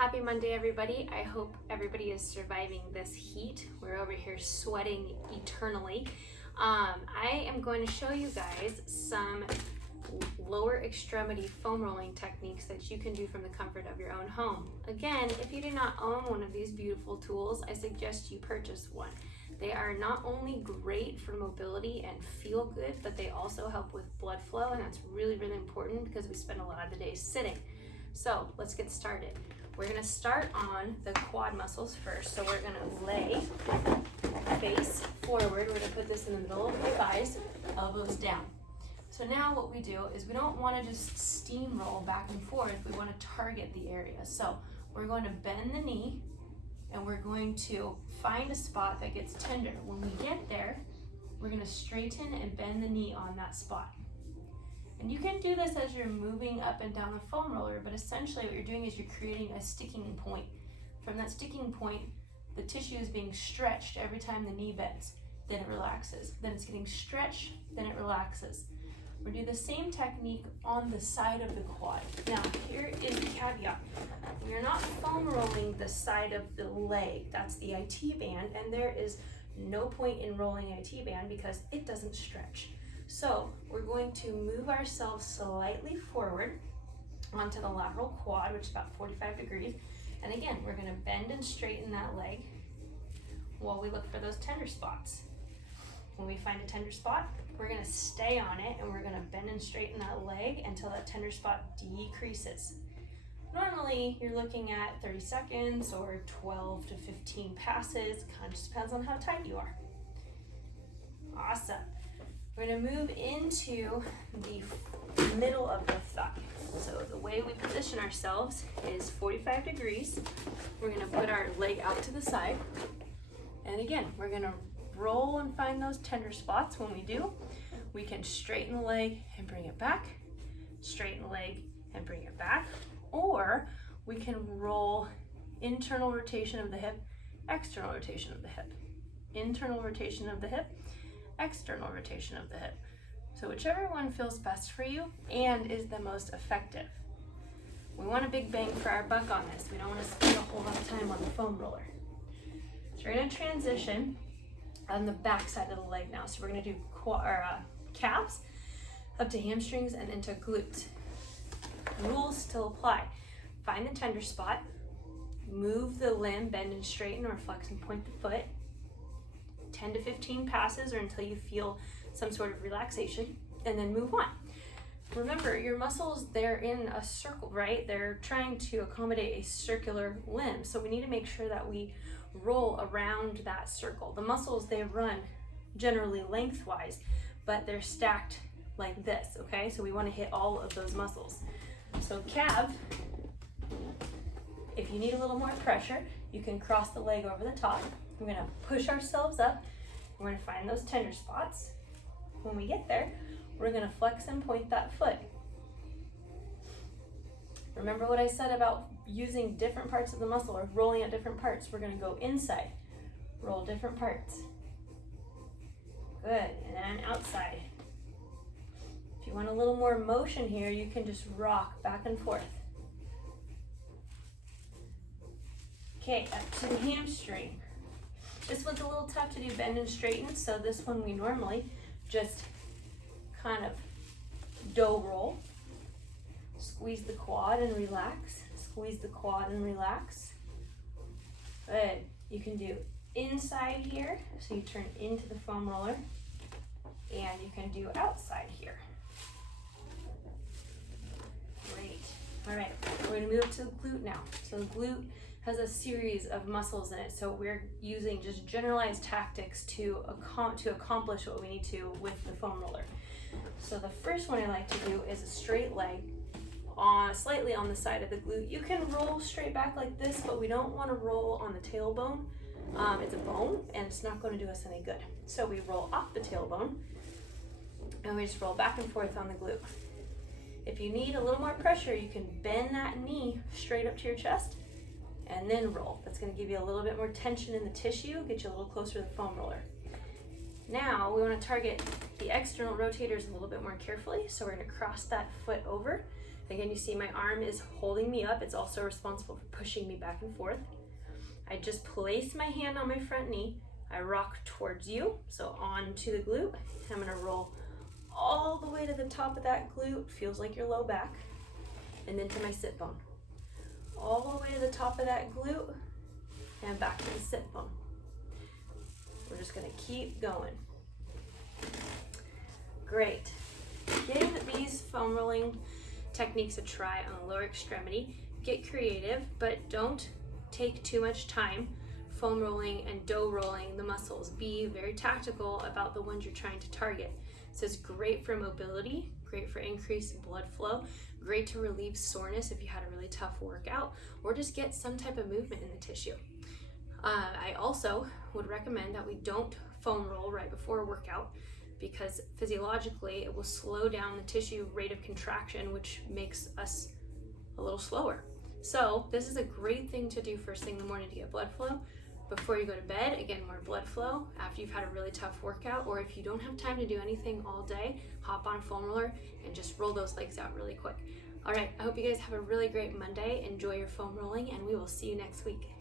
Happy Monday, everybody. I hope everybody is surviving this heat. We're over here sweating eternally. I am going to show you guys some lower extremity foam rolling techniques that you can do from the comfort of your own home. Again, if you do not own one of these beautiful tools, I suggest you purchase one. They are not only great for mobility and feel good, but they also help with blood flow, and that's really, really important because we spend a lot of the day sitting. So let's get started. We're gonna start on the quad muscles first. So we're gonna lay face forward. We're gonna put this in the middle of the thighs, elbows down. So now what we do is we don't wanna just steamroll back and forth. We wanna target the area. So we're going to bend the knee and we're going to find a spot that gets tender. When we get there, we're gonna straighten and bend the knee on that spot. And you can do this as you're moving up and down the foam roller, but essentially what you're doing is you're creating a sticking point. From that sticking point, the tissue is being stretched every time the knee bends, then it relaxes. Then it's getting stretched, then it relaxes. We're doing the same technique on the side of the quad. Now, here is the caveat. We are not foam rolling the side of the leg. That's the IT band, and there is no point in rolling IT band because it doesn't stretch. So we're going to move ourselves slightly forward onto the lateral quad, which is about 45 degrees. And again, we're gonna bend and straighten that leg while we look for those tender spots. When we find a tender spot, we're gonna stay on it and we're gonna bend and straighten that leg until that tender spot decreases. Normally, you're looking at 30 seconds or 12 to 15 passes. Kind of just depends on how tight you are. Awesome. We're going to move into the middle of the thigh. So the way we position ourselves is 45 degrees. We're going to put our leg out to the side. And again, we're going to roll and find those tender spots. When we do, we can straighten the leg and bring it back, straighten the leg and bring it back, or we can roll internal rotation of the hip, external rotation of the hip, internal rotation of the hip, external rotation of the hip. So whichever one feels best for you and is the most effective. We want a big bang for our buck on this. We don't want to spend a whole lot of time on the foam roller. So we're going to transition on the back side of the leg now. So we're going to do calves up to hamstrings and into glutes. Rules still apply. Find the tender spot, move the limb, bend and straighten or flex and point the foot. 10 to 15 passes or until you feel some sort of relaxation, and then move on. Remember, your muscles, they're in a circle, right? They're trying to accommodate a circular limb. So we need to make sure that we roll around that circle. The muscles, they run generally lengthwise, but they're stacked like this, okay? So we want to hit all of those muscles. So calf, if you need a little more pressure, you can cross the leg over the top. We're gonna push ourselves up. We're gonna find those tender spots. When we get there, we're gonna flex and point that foot. Remember what I said about using different parts of the muscle or rolling at different parts. We're gonna go inside, roll different parts. Good, and then outside. If you want a little more motion here, you can just rock back and forth. Okay, up to the hamstring. This one's a little tough to do bend and straighten, so this one we normally just kind of dough roll. Squeeze the quad and relax. Squeeze the quad and relax. Good. You can do inside here, so you turn into the foam roller, and you can do outside here. Great. All right, we're gonna move to the glute now. So the glute has a series of muscles in it, so we're using just generalized tactics to accomplish what we need to with the foam roller. So the first one I like to do is a straight leg slightly on the side of the glute. You can roll straight back like this, but we don't want to roll on the tailbone. It's a bone and it's not going to do us any good. So we roll off the tailbone and we just roll back and forth on the glute. If you need a little more pressure, you can bend that knee straight up to your chest and then roll. That's going to give you a little bit more tension in the tissue, get you a little closer to the foam roller. Now we want to target the external rotators a little bit more carefully, so we're going to cross that foot over Again, you see my arm is holding me up. It's also responsible for pushing me back and forth. I just place my hand on my front knee. I rock towards you, so onto the glute. I'm gonna roll all the way to the top of that glute, feels like your low back, and then to my sit bone. All the way to the top of that glute, and back to the sit bone. We're just gonna keep going. Great. Give these foam rolling techniques a try on the lower extremity. Get creative, but don't take too much time foam rolling and dough rolling the muscles. Be very tactical about the ones you're trying to target. So it's great for mobility, great for increased blood flow, great to relieve soreness if you had a really tough workout, or just get some type of movement in the tissue. I also would recommend that we don't foam roll right before a workout, because physiologically it will slow down the tissue rate of contraction, which makes us a little slower. So this is a great thing to do first thing in the morning to get blood flow. Before you go to bed, again, more blood flow after you've had a really tough workout, or if you don't have time to do anything all day, hop on a foam roller and just roll those legs out really quick. All right, I hope you guys have a really great Monday. Enjoy your foam rolling, and we will see you next week.